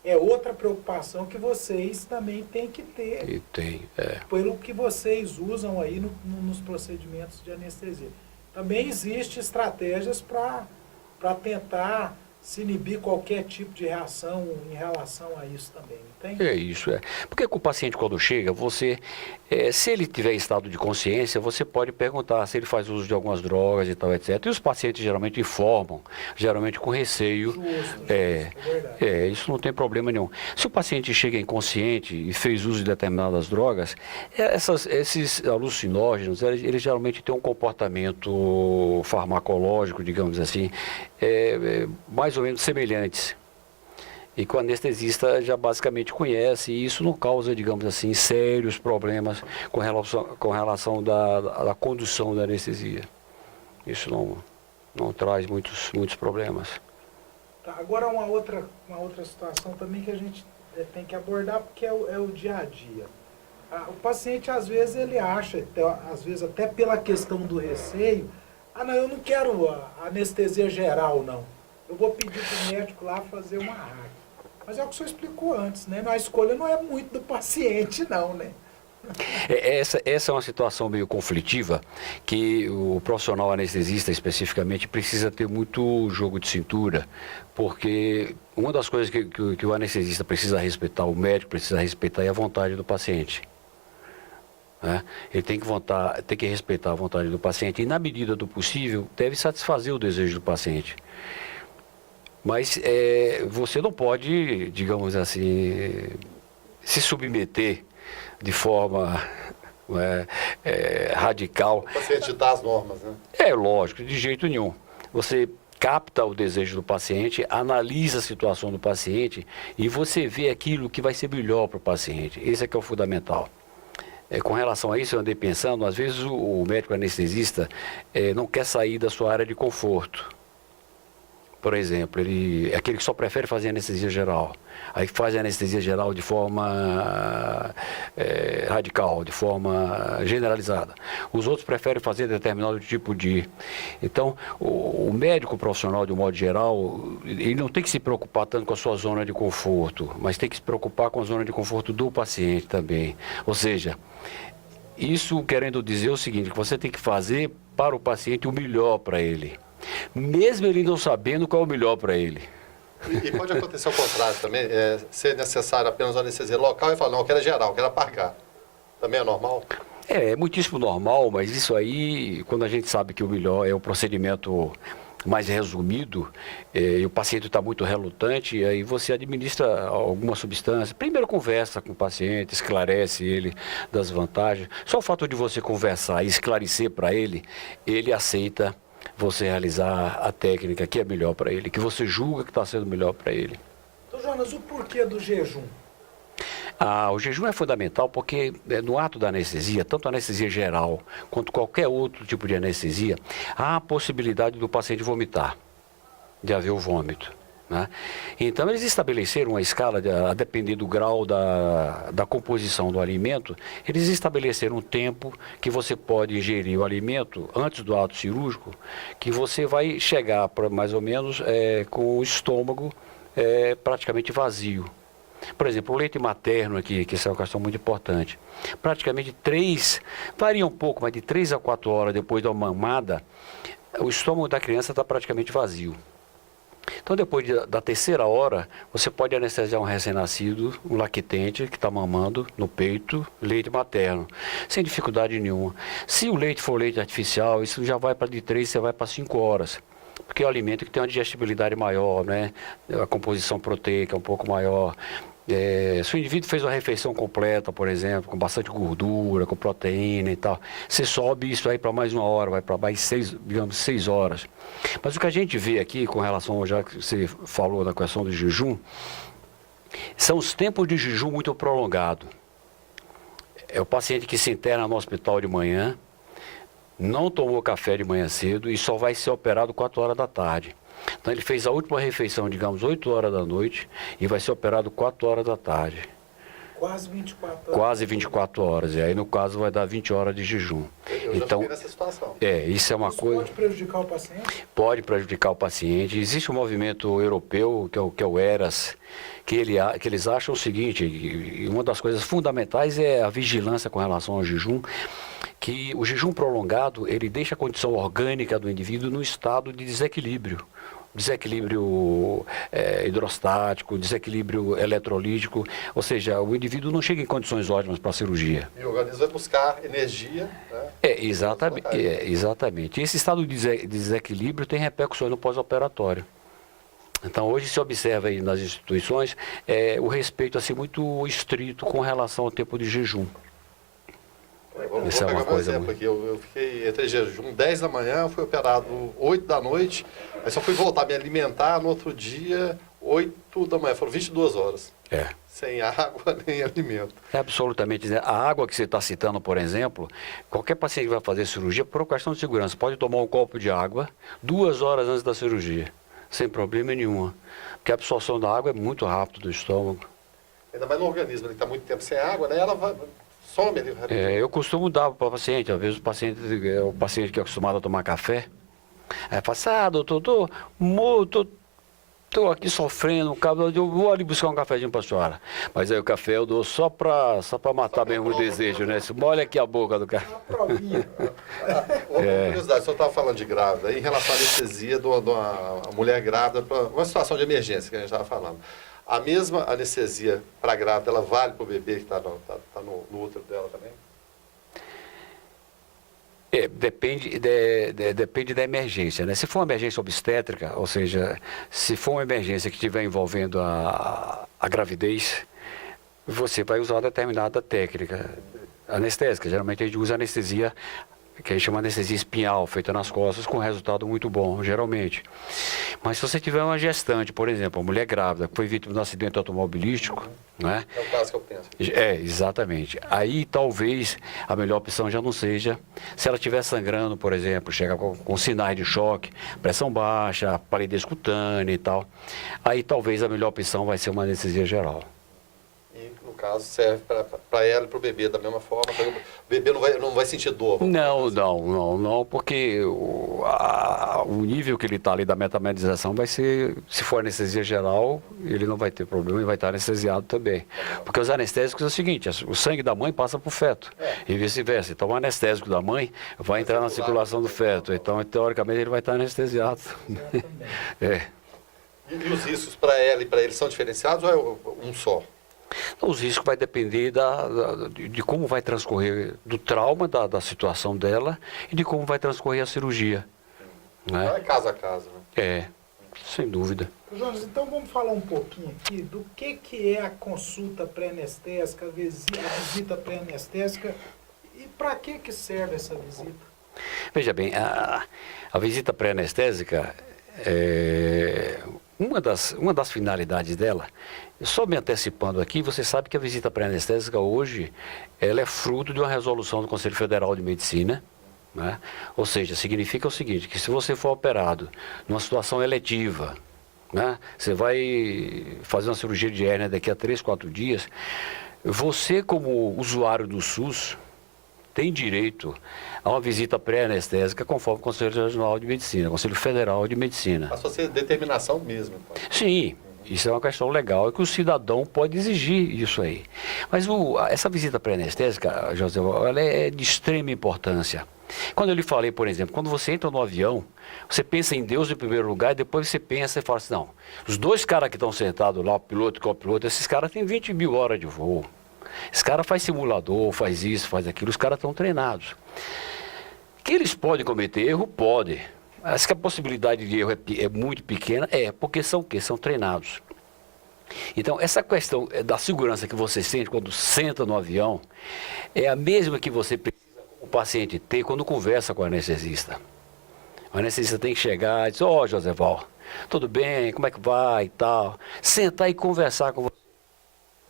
É outra preocupação que vocês também têm que ter. E tem, Pelo que vocês usam aí nos procedimentos de anestesia. Também existem estratégias para tentar se inibir qualquer tipo de reação em relação a isso também, não tem? É isso, Porque o paciente, quando chega, se ele tiver em estado de consciência, você pode perguntar se ele faz uso de algumas drogas e tal, etc. E os pacientes geralmente informam, geralmente com receio. Justo, é verdade. Isso não tem problema nenhum. Se o paciente chega inconsciente e fez uso de determinadas drogas, esses alucinógenos, eles geralmente têm um comportamento farmacológico, digamos assim, mais ou menos semelhantes. E que o anestesista já basicamente conhece, e isso não causa, digamos assim, sérios problemas com relação da condução da anestesia. Isso não traz muitos problemas. Tá, agora uma outra situação também que a gente tem que abordar, porque é o dia a dia. O paciente, às vezes, ele acha, às vezes até pela questão do receio, não, eu não quero a anestesia geral, não. Eu vou pedir para o médico lá fazer uma hack. Mas é o que o senhor explicou antes, né? A escolha não é muito do paciente, não, né? Essa é uma situação meio conflitiva, que o profissional anestesista, especificamente, precisa ter muito jogo de cintura, porque uma das coisas que o anestesista precisa respeitar, o médico precisa respeitar, é a vontade do paciente. Ele tem que respeitar a vontade do paciente e, na medida do possível, deve satisfazer o desejo do paciente. Mas você não pode, digamos assim, se submeter de forma radical. O paciente ditar as normas, né? Lógico, de jeito nenhum. Você capta o desejo do paciente, analisa a situação do paciente e você vê aquilo que vai ser melhor para o paciente. Esse é que é o fundamental. Com relação a isso, eu andei pensando, às vezes o médico anestesista não quer sair da sua área de conforto. Por exemplo, ele é aquele que só prefere fazer anestesia geral. Aí faz a anestesia geral de forma radical, de forma generalizada. Os outros preferem fazer determinado tipo de... Então, o médico profissional, de um modo geral, ele não tem que se preocupar tanto com a sua zona de conforto, mas tem que se preocupar com a zona de conforto do paciente também. Ou seja, isso querendo dizer o seguinte, que você tem que fazer para o paciente o melhor para ele, mesmo ele não sabendo qual é o melhor para ele. E pode acontecer o contrário também, ser necessário apenas uma anestesia local e falar, não, eu quero geral, eu quero apagar. Também é normal? É muitíssimo normal, mas isso aí, quando a gente sabe que o melhor é o procedimento mais resumido, e o paciente está muito relutante, aí você administra alguma substância. Primeiro conversa com o paciente, esclarece ele das vantagens. Só o fato de você conversar e esclarecer para ele, ele aceita você realizar a técnica que é melhor para ele, que você julga que está sendo melhor para ele. Doutor Jonas, o porquê do jejum? O jejum é fundamental porque no ato da anestesia, tanto a anestesia geral quanto qualquer outro tipo de anestesia, há a possibilidade do paciente vomitar, de haver o vômito, né? Então eles estabeleceram uma escala, a depender do grau da composição do alimento, eles estabeleceram um tempo que você pode ingerir o alimento antes do ato cirúrgico, que você vai chegar para mais ou menos com o estômago praticamente vazio. Por exemplo, o leite materno aqui, que essa é uma questão muito importante. Praticamente varia um pouco, mas de 3 a 4 horas depois da mamada, o estômago da criança está praticamente vazio. Então, depois da terceira hora, você pode anestesiar um recém-nascido, um lactente que está mamando no peito, leite materno, sem dificuldade nenhuma. Se o leite for leite artificial, isso já vai para de 3, você vai para 5 horas. Porque é um alimento que tem uma digestibilidade maior, né? A composição proteica é um pouco maior. Se o indivíduo fez uma refeição completa, por exemplo, com bastante gordura, com proteína e tal, você sobe isso aí para mais 1 hora, vai para mais 6 horas. Mas o que a gente vê aqui com relação, já que você falou na questão do jejum, são os tempos de jejum muito prolongados. É o paciente que se interna no hospital de manhã, não tomou café de manhã cedo e só vai ser operado 4 horas da tarde. Então ele fez a última refeição, digamos, 8 horas da noite e vai ser operado 4 horas da tarde. Quase 24 horas. Quase 24 horas. E aí, no caso, vai dar 20 horas de jejum. Eu já fiquei nessa situação. Isso é uma coisa... Pode prejudicar o paciente? Pode prejudicar o paciente. Existe um movimento europeu, que é o ERAS, que eles acham o seguinte, e uma das coisas fundamentais é a vigilância com relação ao jejum, que o jejum prolongado, ele deixa a condição orgânica do indivíduo no estado de desequilíbrio. Desequilíbrio hidrostático, desequilíbrio eletrolítico, ou seja, o indivíduo não chega em condições ótimas para a cirurgia. E o organismo vai buscar energia, né? Exatamente. E esse estado de desequilíbrio tem repercussões no pós-operatório. Então, hoje se observa aí nas instituições o respeito assim, muito estrito com relação ao tempo de jejum. Vou Isso é pegar uma um coisa exemplo aqui. Eu fiquei entre jejum 10 da manhã, fui operado 8 da noite, aí só fui voltar a me alimentar no outro dia, 8 da manhã. Foram 22 horas. Sem água nem alimento. Absolutamente. A água que você está citando, por exemplo, qualquer paciente que vai fazer cirurgia, por uma questão de segurança, pode tomar um copo de água 2 horas antes da cirurgia, sem problema nenhum. Porque a absorção da água é muito rápida do estômago. Ainda mais no organismo, ele está muito tempo sem água, né? Ela some ali. Eu costumo dar para o paciente, às vezes o paciente que é acostumado a tomar café, aí fala assim, doutor, estou aqui sofrendo, eu vou ali buscar um cafezinho para a senhora. Mas aí o café eu dou só para matar mesmo o desejo, né? Molha aqui a boca do cara. Outra curiosidade, o senhor estava falando de grávida, em relação à anestesia de uma mulher grávida, para uma situação de emergência que a gente estava falando. A mesma anestesia para a grávida, ela vale para o bebê que está no útero dela também? Depende da emergência, né? Se for uma emergência obstétrica, ou seja, se for uma emergência que estiver envolvendo a gravidez, você vai usar uma determinada técnica anestésica. Geralmente a gente usa anestesia, que a gente chama de anestesia espinhal, feita nas costas, com resultado muito bom, geralmente. Mas se você tiver uma gestante, por exemplo, uma mulher grávida, que foi vítima de um acidente automobilístico, né? É o caso que eu penso. Exatamente. Aí talvez a melhor opção já não seja, se ela estiver sangrando, por exemplo, chega com sinais de choque, pressão baixa, palidez cutânea e tal, aí talvez a melhor opção vai ser uma anestesia geral. E, no caso, serve para ela e para o bebê da mesma forma. O bebê não vai sentir dor. Não, porque o nível que ele está ali da metamedização vai ser, se for anestesia geral, ele não vai ter problema e vai estar anestesiado também. Porque os anestésicos é o seguinte, o sangue da mãe passa para o feto e vice-versa. Então o anestésico da mãe vai entrar na circulação do feto. Então, teoricamente, ele vai estar anestesiado. E os riscos para ela e para ele são diferenciados ou é um só? Os riscos vai depender de como vai transcorrer, do trauma da situação dela e de como vai transcorrer a cirurgia. Não é caso a caso, né? Sem dúvida. Jonas, então vamos falar um pouquinho aqui do que é a consulta pré-anestésica, a visita pré-anestésica e para que serve essa visita? Veja bem, a visita pré-anestésica, uma das finalidades dela, só me antecipando aqui, você sabe que a visita pré-anestésica hoje, ela é fruto de uma resolução do Conselho Federal de Medicina, né? Ou seja, significa o seguinte, que se você for operado numa situação eletiva, né, você vai fazer uma cirurgia de hérnia daqui a 3, 4 dias, você como usuário do SUS tem direito a uma visita pré-anestésica conforme o Conselho Regional de Medicina, Conselho Federal de Medicina. A sua determinação mesmo. Então. Sim. Isso é uma questão legal, é que o cidadão pode exigir isso aí. Mas essa visita pré-anestésica, José, ela é de extrema importância. Quando eu lhe falei, por exemplo, quando você entra no avião, você pensa em Deus em primeiro lugar, e depois você pensa e fala assim, não, os dois caras que estão sentados lá, o piloto e o copiloto, esses caras têm 20 mil horas de voo. Esse cara faz simulador, faz isso, faz aquilo, os caras estão treinados. Que eles podem cometer erro? Pode. Mas que a possibilidade de erro é muito pequena, porque são o quê? São treinados. Então, essa questão da segurança que você sente quando senta no avião, é a mesma que você precisa, como paciente, ter quando conversa com o anestesista. O anestesista tem que chegar e dizer, José Val, tudo bem, como é que vai e tal. Sentar e conversar com você.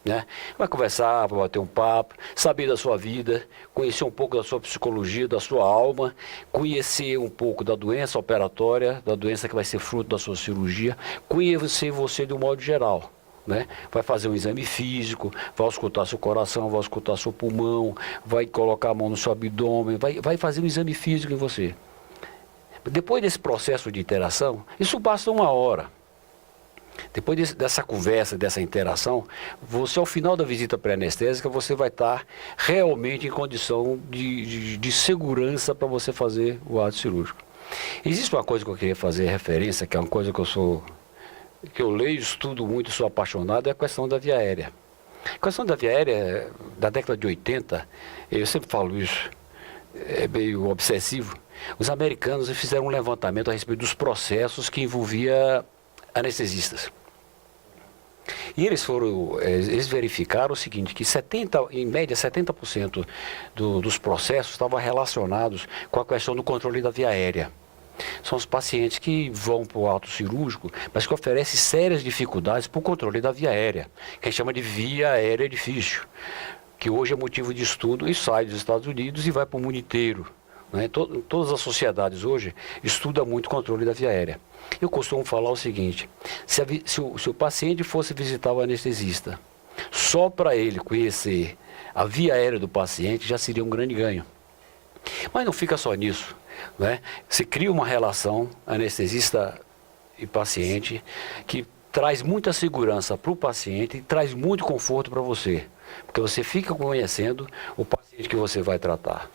Né? Vai conversar, vai bater um papo, saber da sua vida, conhecer um pouco da sua psicologia, da sua alma, conhecer um pouco da doença operatória, da doença que vai ser fruto da sua cirurgia, conhecer você de um modo geral. Né? Vai fazer um exame físico, vai escutar seu coração, vai escutar seu pulmão, vai colocar a mão no seu abdômen, vai fazer um exame físico em você. Depois desse processo de interação, isso basta 1 hora. Depois dessa conversa, dessa interação, você ao final da visita pré-anestésica, você vai estar realmente em condição de segurança para você fazer o ato cirúrgico. Existe uma coisa que eu queria fazer referência, que é uma coisa que eu leio, estudo muito, sou apaixonado, é a questão da via aérea. A questão da via aérea, da década de 80, eu sempre falo isso, é meio obsessivo, os americanos fizeram um levantamento a respeito dos processos que envolvia anestesistas. E eles verificaram o seguinte, que em média 70% dos processos estavam relacionados com a questão do controle da via aérea. São os pacientes que vão para o ato cirúrgico, mas que oferecem sérias dificuldades para o controle da via aérea, que a gente chama de via aérea difícil, que hoje é motivo de estudo e sai dos Estados Unidos e vai para o mundo inteiro. Né? Todas as sociedades hoje estudam muito o controle da via aérea. Eu costumo falar o seguinte, se o paciente fosse visitar o anestesista, só para ele conhecer a via aérea do paciente já seria um grande ganho. Mas não fica só nisso, né? Se cria uma relação anestesista e paciente que traz muita segurança para o paciente e traz muito conforto para você, porque você fica conhecendo o paciente que você vai tratar.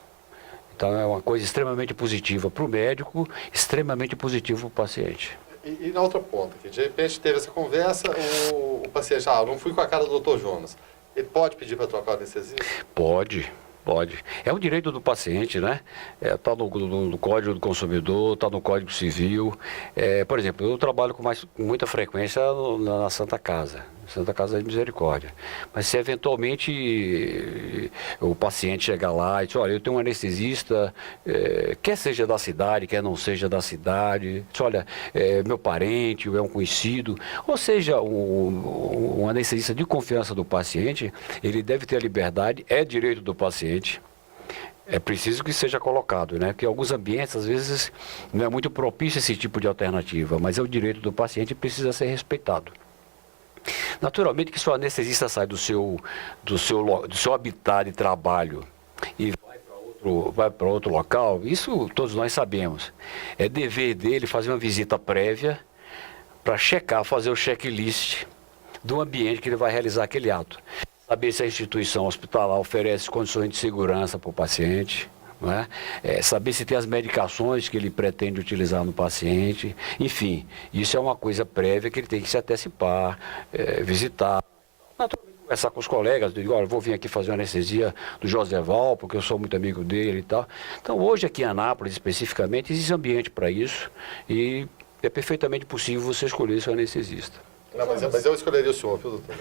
Então é uma coisa extremamente positiva para o médico, extremamente positiva para o paciente. E na outra ponta, que de repente teve essa conversa, o paciente, não fui com a cara do Dr. Jonas. Ele pode pedir para trocar o anestesista? Pode. É um direito do paciente, né? Está no Código do Consumidor, está no Código Civil. Por exemplo, eu trabalho com muita frequência na Santa Casa de Misericórdia. Mas se eventualmente o paciente chegar lá e diz, olha, eu tenho um anestesista, quer seja da cidade, quer não seja da cidade, diz, olha, meu parente, é um conhecido, ou seja, um anestesista de confiança do paciente, ele deve ter a liberdade, é direito do paciente. É preciso que seja colocado, né? Porque em alguns ambientes, às vezes, não é muito propício esse tipo de alternativa, mas é o direito do paciente e precisa ser respeitado. Naturalmente que se o anestesista sai do seu habitat de trabalho e vai para outro local, isso todos nós sabemos. É dever dele fazer uma visita prévia para checar, fazer o checklist do ambiente que ele vai realizar aquele ato. Saber se a instituição hospitalar oferece condições de segurança para o paciente, não é? Saber se tem as medicações que ele pretende utilizar no paciente, enfim, isso é uma coisa prévia que ele tem que se antecipar, visitar, naturalmente conversar com os colegas, digo, olha, vou vir aqui fazer uma anestesia do José Val, porque eu sou muito amigo dele e tal. Então hoje aqui em Anápolis especificamente existe ambiente para isso e é perfeitamente possível você escolher seu anestesista. Não, mas eu escolheria o senhor, viu, doutor?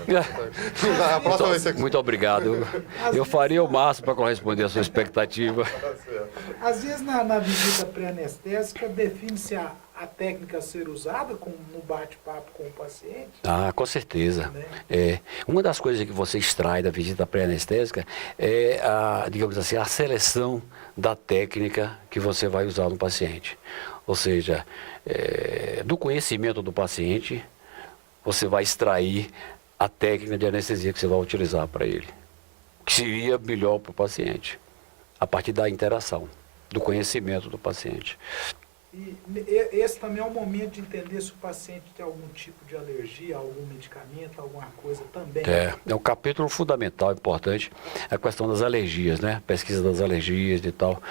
A próxima vez você... Muito obrigado. Eu faria o máximo para corresponder à sua expectativa. Às vezes na visita pré-anestésica define-se a técnica a ser usada no bate-papo com o paciente. Ah, com certeza. Né? Uma das coisas que você extrai da visita pré-anestésica é digamos assim, a seleção da técnica que você vai usar no paciente. Ou seja, do conhecimento do paciente, você vai extrair a técnica de anestesia que você vai utilizar para ele. Que seria melhor para o paciente, a partir da interação, do conhecimento do paciente. E esse também é o momento de entender se o paciente tem algum tipo de alergia, algum medicamento, alguma coisa também. É um capítulo fundamental, importante, a questão das alergias, né? Pesquisa das alergias e tal.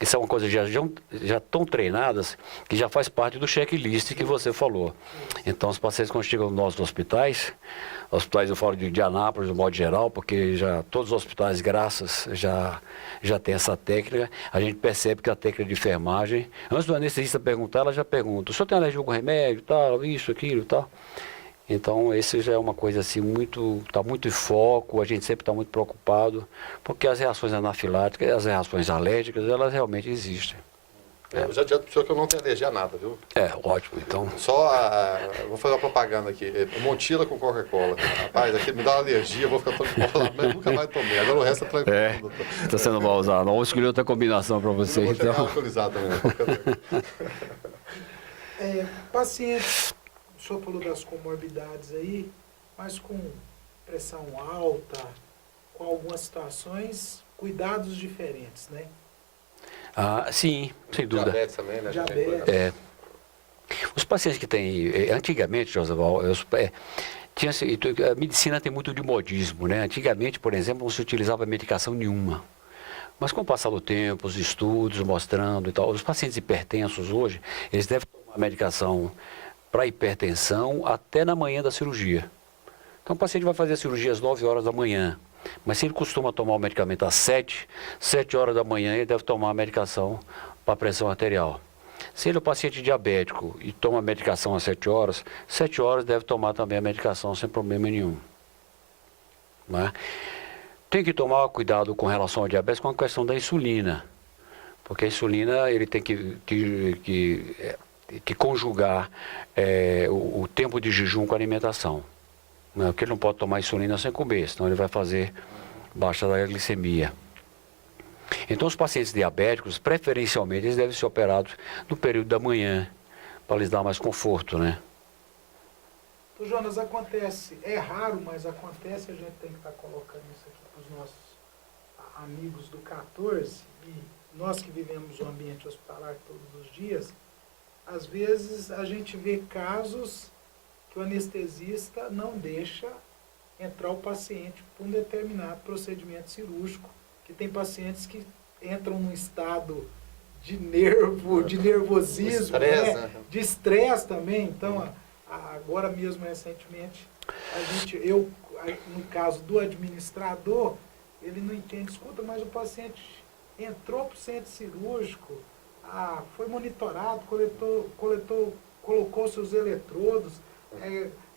Isso é uma coisa já tão treinadas que já faz parte do checklist que você falou. Então, os pacientes quando chegam nos nossos hospitais eu falo de Anápolis, do modo geral, porque já todos os hospitais, graças, já tem essa técnica. A gente percebe que a técnica de enfermagem, antes do anestesista perguntar, ela já pergunta, o senhor tem alergia com remédio, tal, isso, aquilo, tal? Então, esse já é uma coisa assim, está muito em foco, a gente sempre está muito preocupado, porque as reações anafiláticas, as reações alérgicas, elas realmente existem. Eu já adianto para o senhor que eu não tenho alergia a nada, viu? Ótimo, então... Vou fazer uma propaganda aqui, Montila com Coca-Cola. Rapaz, aqui me dá uma alergia, eu vou ficar todo embolado, mas nunca mais tomei. Agora o resto é tranquilo. Então você não vai usar, não. Vou escolher outra combinação para você, eu então. vou alcoolizar também. Pacientes, o senhor falou das comorbidades aí, mas com pressão alta, com algumas situações, cuidados diferentes, né? Sim, sem dúvida. Diabetes também, né? Diabetes. Os pacientes que têm, antigamente, Josval, a medicina tem muito de modismo, né? Antigamente, por exemplo, não se utilizava medicação nenhuma. Mas com o passar do tempo, os estudos mostrando e tal, os pacientes hipertensos hoje, eles devem tomar medicação para hipertensão até na manhã da cirurgia. Então o paciente vai fazer a cirurgia às 9 horas da manhã, mas se ele costuma tomar o medicamento às 7 horas da manhã, ele deve tomar a medicação para pressão arterial. Se ele é um paciente diabético e toma a medicação às 7 horas deve tomar também a medicação sem problema nenhum. Né? Tem que tomar cuidado com relação ao diabetes com a questão da insulina, porque a insulina ele tem que conjugar o tempo de jejum com a alimentação. Né? Porque ele não pode tomar insulina sem comer, senão ele vai fazer baixa da glicemia. Então os pacientes diabéticos, preferencialmente, eles devem ser operados no período da manhã, para lhes dar mais conforto, né? Jonas, acontece, é raro, mas acontece, a gente tem que estar colocando isso aqui para os nossos amigos do 14, e nós que vivemos o ambiente hospitalar todos os dias, às vezes a gente vê casos que o anestesista não deixa entrar o paciente para um determinado procedimento cirúrgico, que tem pacientes que entram num estado de nervosismo, estresse, né? De estresse também. Então, agora mesmo, recentemente, no caso do administrador, ele não entende, escuta, mas o paciente entrou para o centro cirúrgico, foi monitorado, colocou seus eletrodos,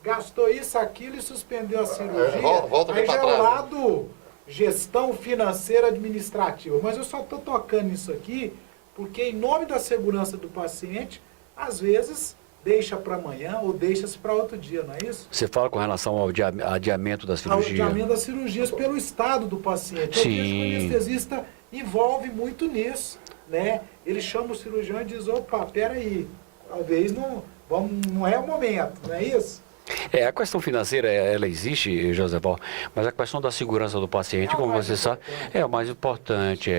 gastou isso, aquilo e suspendeu a cirurgia. Volta aí já é trás, o lado gestão financeira administrativa. Mas eu só estou tocando nisso aqui porque, em nome da segurança do paciente, às vezes deixa para amanhã ou deixa-se para outro dia, não é isso? Você fala com relação ao adiamento da cirurgia? Ao adiamento das cirurgias pelo estado do paciente. Eu vejo que o anestesista envolve muito nisso, né? Ele chama o cirurgião e diz, opa, peraí, talvez não é o momento, não é isso? A questão financeira, ela existe, Joséval, mas a questão da segurança do paciente, como você sabe, é o mais importante.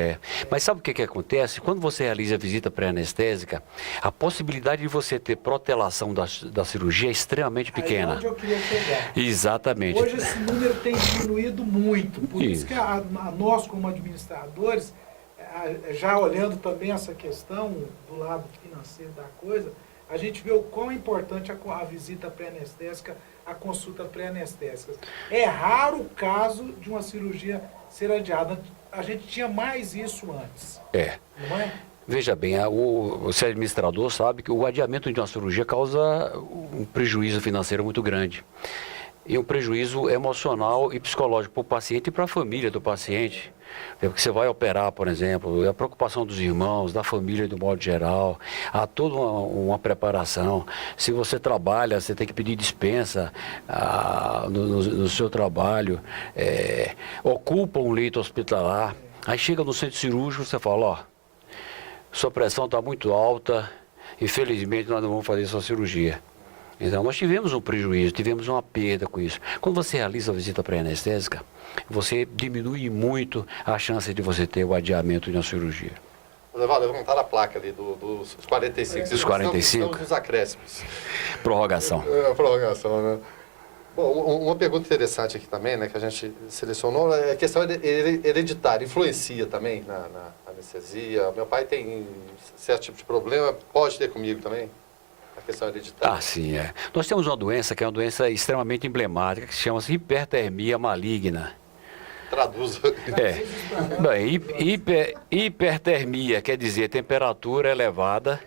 Mas sabe o que acontece? Quando você realiza a visita pré-anestésica, a possibilidade de você ter protelação da cirurgia é extremamente pequena. Aí é onde eu queria chegar. Exatamente. Hoje esse número tem diminuído muito, por isso que nós, como administradores, já olhando também essa questão do lado financeiro da coisa, a gente vê o quão é importante a visita pré-anestésica, a consulta pré-anestésica. É raro o caso de uma cirurgia ser adiada. A gente tinha mais isso antes. Não é? Veja bem, você administrador sabe que o adiamento de uma cirurgia causa um prejuízo financeiro muito grande. E um prejuízo emocional e psicológico para o paciente e para a família do paciente. Porque você vai operar, por exemplo, a preocupação dos irmãos, da família do modo geral, há toda uma preparação. Se você trabalha, você tem que pedir dispensa no seu trabalho, ocupa um leito hospitalar. Aí chega no centro cirúrgico, você fala, ó, sua pressão está muito alta, infelizmente nós não vamos fazer sua cirurgia. Então, nós tivemos um prejuízo, tivemos uma perda com isso. Quando você realiza a visita pré-anestésica, você diminui muito a chance de você ter o adiamento de uma cirurgia. Valeu, vamos montar a placa ali dos 45. Dos 45? Estamos nos acréscimos. Prorrogação. Prorrogação, né? Bom, uma pergunta interessante aqui também, né, que a gente selecionou, é a questão hereditária. Influencia também na anestesia? Meu pai tem certo tipo de problema, pode ter comigo também? A questão hereditária. Ah, sim, é. Nós temos uma doença que é uma doença extremamente emblemática, que se chama hipertermia maligna. Traduz. Bem, hipertermia quer dizer temperatura elevada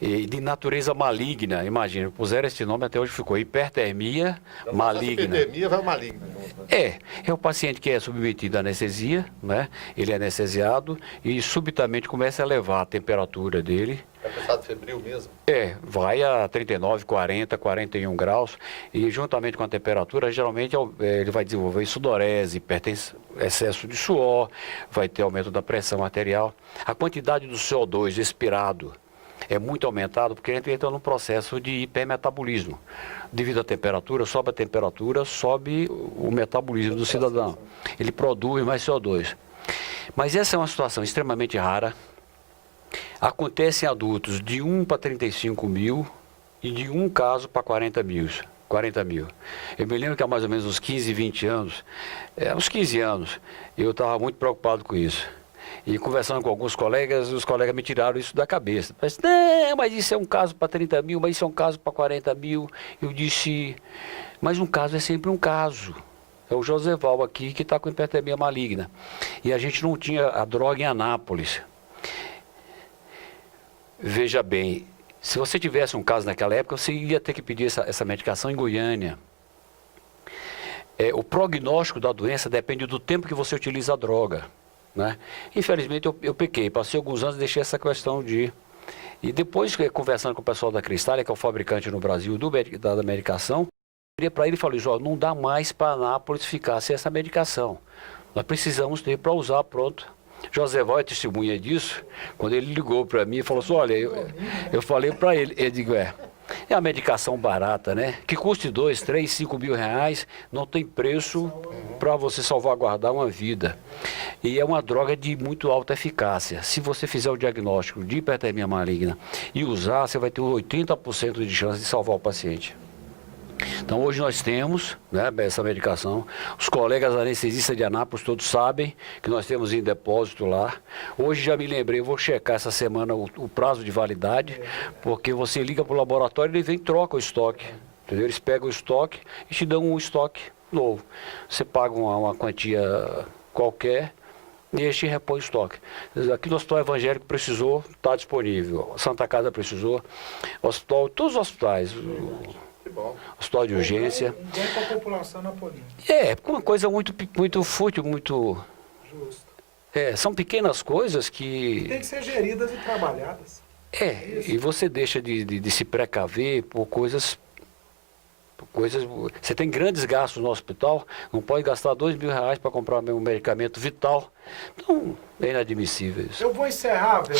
e de natureza maligna. Imagina, puseram esse nome, até hoje ficou hipertermia maligna. Hipertermia vai maligna. É o paciente que é submetido à anestesia, né? Ele é anestesiado e subitamente começa a elevar a temperatura dele. É estado febril mesmo? Vai a 39, 40, 41 graus e juntamente com a temperatura, geralmente ele vai desenvolver sudorese, excesso de suor, vai ter aumento da pressão arterial. A quantidade do CO2 expirado é muito aumentado porque ele entra num processo de hipermetabolismo. Devido à temperatura, sobe a temperatura, sobe o metabolismo do cidadão. Ele produz mais CO2. Mas essa é uma situação extremamente rara. Acontece em adultos de 1 para 35 mil e de um caso para 40 mil. Eu me lembro que há mais ou menos uns 15, 20 anos, uns 15 anos, eu estava muito preocupado com isso. E conversando com alguns colegas, os colegas me tiraram isso da cabeça. Mas isso é um caso para 30 mil, mas isso é um caso para 40 mil. Eu disse, mas um caso é sempre um caso. É o Joseval aqui que está com hipertermia maligna. E a gente não tinha a droga em Anápolis. Veja bem, se você tivesse um caso naquela época, você ia ter que pedir essa medicação em Goiânia. O prognóstico da doença depende do tempo que você utiliza a droga, né? Infelizmente eu pequei, passei alguns anos e deixei essa questão de ir. E depois, conversando com o pessoal da Cristália, que é o fabricante no Brasil da medicação, eu virei para ele e falei, não dá mais para Anápolis ficar sem essa medicação. Nós precisamos ter para usar, pronto. Joseval é testemunha disso, quando ele ligou para mim e falou assim, olha, eu falei para ele, ele digo, é a medicação barata, né? Que custe 2, 3, 5 mil reais, não tem preço para você salvaguardar uma vida. E é uma droga de muito alta eficácia. Se você fizer o diagnóstico de hipertermia maligna e usar, você vai ter 80% de chance de salvar o paciente. Então hoje nós temos, né, essa medicação. Os colegas anestesistas de Anápolis todos sabem que nós temos em depósito lá. Hoje já me lembrei, vou checar essa semana o prazo de validade, porque você liga para o laboratório e ele vem e troca o estoque. Entendeu? Eles pegam o estoque e te dão um estoque novo. Você paga uma quantia qualquer e eles te repõem o estoque. Aqui no Hospital Evangélico precisou, está disponível. Santa Casa precisou, todos os hospitais. Hospital de urgência. Um bem para a população napolina. Uma coisa muito fútil, muito... Justo. São pequenas coisas que... Tem que ser geridas e trabalhadas. E você deixa de se precaver por coisas... Você tem grandes gastos no hospital, não pode gastar 2 mil reais para comprar um medicamento vital. Então, é inadmissível isso. Eu vou encerrar, velho.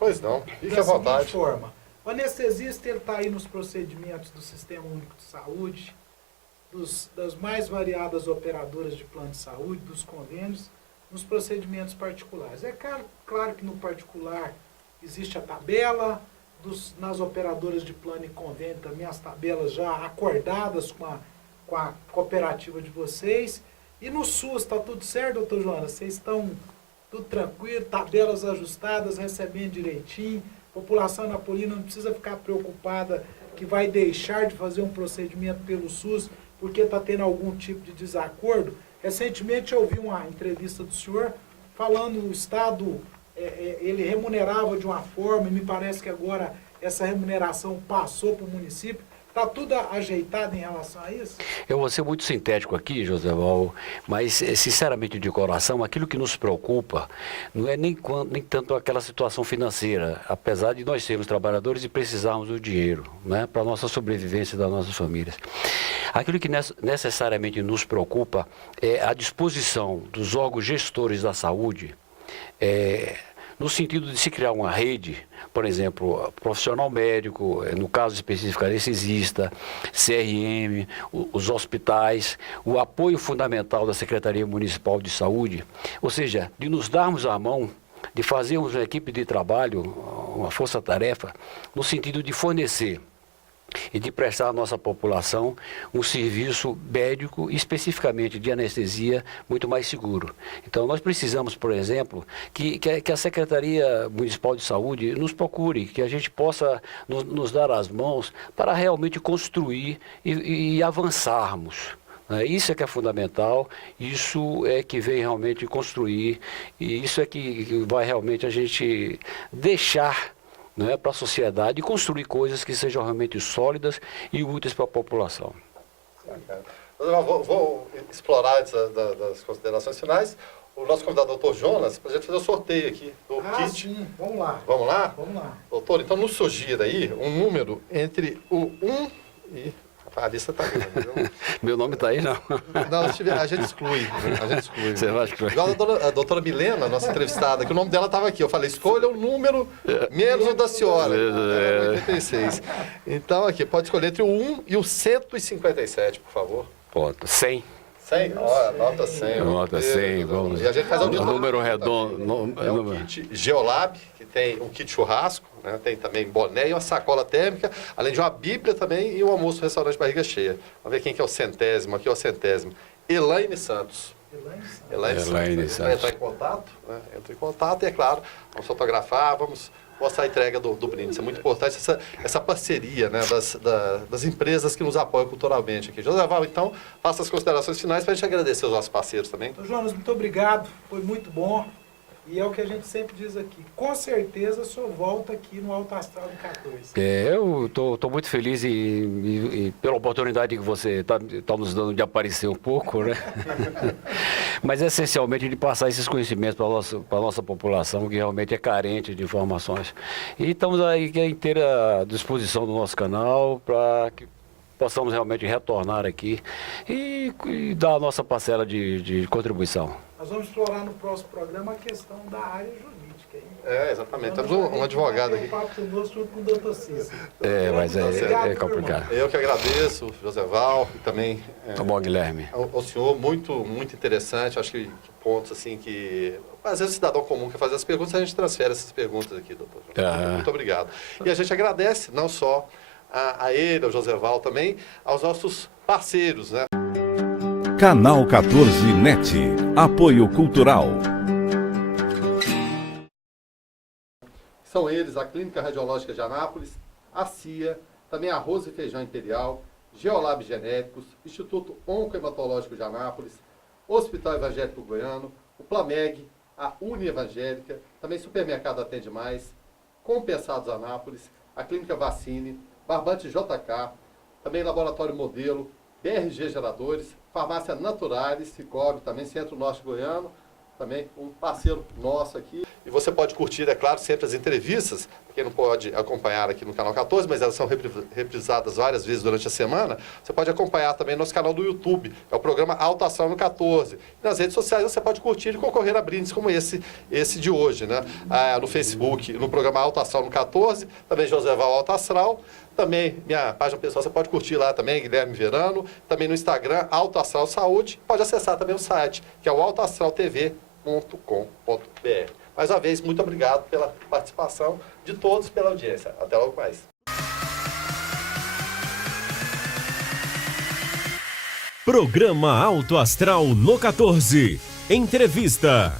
Pois não, fique à vontade. Forma. O anestesista está aí nos procedimentos do Sistema Único de Saúde, das mais variadas operadoras de plano de saúde, dos convênios, nos procedimentos particulares. É claro que no particular existe a tabela, nas operadoras de plano e convênio também as tabelas já acordadas com a cooperativa de vocês. E no SUS está tudo certo, doutor Jonas? Vocês estão tudo tranquilo, tabelas ajustadas, recebendo direitinho? População napolina não precisa ficar preocupada que vai deixar de fazer um procedimento pelo SUS porque está tendo algum tipo de desacordo. Recentemente eu ouvi uma entrevista do senhor falando o estado ele remunerava de uma forma, e me parece que agora essa remuneração passou para o município. Está tudo ajeitado em relação a isso? Eu vou ser muito sintético aqui, Joséval, mas sinceramente de coração, aquilo que nos preocupa não é nem tanto aquela situação financeira, apesar de nós sermos trabalhadores e precisarmos do dinheiro, né, para a nossa sobrevivência das nossas famílias. Aquilo que necessariamente nos preocupa é a disposição dos órgãos gestores da saúde, no sentido de se criar uma rede, por exemplo, profissional médico, no caso específico, anestesista, CRM, os hospitais, o apoio fundamental da Secretaria Municipal de Saúde, ou seja, de nos darmos a mão, de fazermos uma equipe de trabalho, uma força-tarefa, no sentido de fornecer e de prestar à nossa população um serviço médico, especificamente de anestesia, muito mais seguro. Então, nós precisamos, por exemplo, que a Secretaria Municipal de Saúde nos procure, que a gente possa nos dar as mãos para realmente construir e avançarmos. Isso é que é fundamental, isso é que vem realmente construir, e isso é que vai realmente a gente deixar, né, para a sociedade e construir coisas que sejam realmente sólidas e úteis para a população. Vou explorar antes das considerações finais o nosso convidado, doutor Jonas, para a gente fazer o sorteio aqui do kit. Sim, vamos lá. Vamos lá? Vamos lá. Doutor, então nos sugira aí um número entre o 1 e... A lista está grande, viu? Meu nome está aí, não? Não, a gente exclui. A gente exclui. Você vai excluir. Igual a doutora Milena, nossa entrevistada, que o nome dela estava aqui. Eu falei, escolha o número menos o da senhora. Era 86. Então, aqui, pode escolher entre o 1 e o 157, por favor. Pronto, 100. 100? Ó, nota 100. Nota 100, vamos. E a gente faz o número redondo. É um kit Geolab, que tem um kit churrasco, né? Tem também boné e uma sacola térmica, além de uma bíblia também e um almoço no restaurante Barriga Cheia. Vamos ver quem que é o centésimo, aqui é o centésimo. Elaine Santos. Elaine Santos. Vai entrar em contato, né? Entra em contato e, é claro, vamos fotografar, vamos mostrar a entrega do brinde. Isso é muito importante, essa parceria, né, das empresas que nos apoiam culturalmente aqui. José Val, então, faça as considerações finais para a gente agradecer os nossos parceiros também. Então, Jonas, muito obrigado, foi muito bom. E é o que a gente sempre diz aqui. Com certeza, o senhor volta aqui no Alto Astral do 14. Eu estou muito feliz e pela oportunidade que você está nos dando de aparecer um pouco, né? Mas essencialmente de passar esses conhecimentos para a nossa população, que realmente é carente de informações. E estamos aí à inteira disposição do nosso canal para que possamos realmente retornar aqui e dar a nossa parcela de contribuição. Nós vamos explorar no próximo programa a questão da área jurídica. Hein? Exatamente. Temos um advogado aqui. Junto com o doutor Cícero. Mas é complicado. Eu que agradeço, José Val, e também Tá bom, Guilherme. o senhor, muito interessante. Acho que pontos assim que... Às vezes o cidadão comum quer fazer as perguntas, a gente transfere essas perguntas aqui, doutor. Muito obrigado. E a gente agradece não só a ele, ao José Val também, aos nossos parceiros, né? Canal 14 NET. Apoio Cultural. São eles a Clínica Radiológica de Anápolis, a CIA, também Arroz e Feijão Imperial, Geolab Genéricos, Instituto Oncohematológico de Anápolis, Hospital Evangélico Goiano, o Plameg, a Uni Evangélica, também Supermercado Atende Mais, Compensados Anápolis, a Clínica Vacine, Barbante JK, também Laboratório Modelo, BRG Geradores, Farmácia Naturalis, Cicobi, também Centro-Norte Goiano, também um parceiro nosso aqui. E você pode curtir, é claro, sempre as entrevistas, quem não pode acompanhar aqui no Canal 14, mas elas são reprisadas várias vezes durante a semana, você pode acompanhar também no nosso canal do YouTube, é o programa Alto Astral no 14. E nas redes sociais você pode curtir e concorrer a brindes como esse de hoje, né? No Facebook, no programa Alto Astral no 14, também José Val Alto Astral, também minha página pessoal, você pode curtir lá também, Guilherme Verano, também no Instagram, Alto Astral Saúde, pode acessar também o site, que é o altoastraltv.com.br. Mais uma vez, muito obrigado pela participação de todos, pela audiência. Até logo mais. Programa Alto Astral no 14. Entrevista.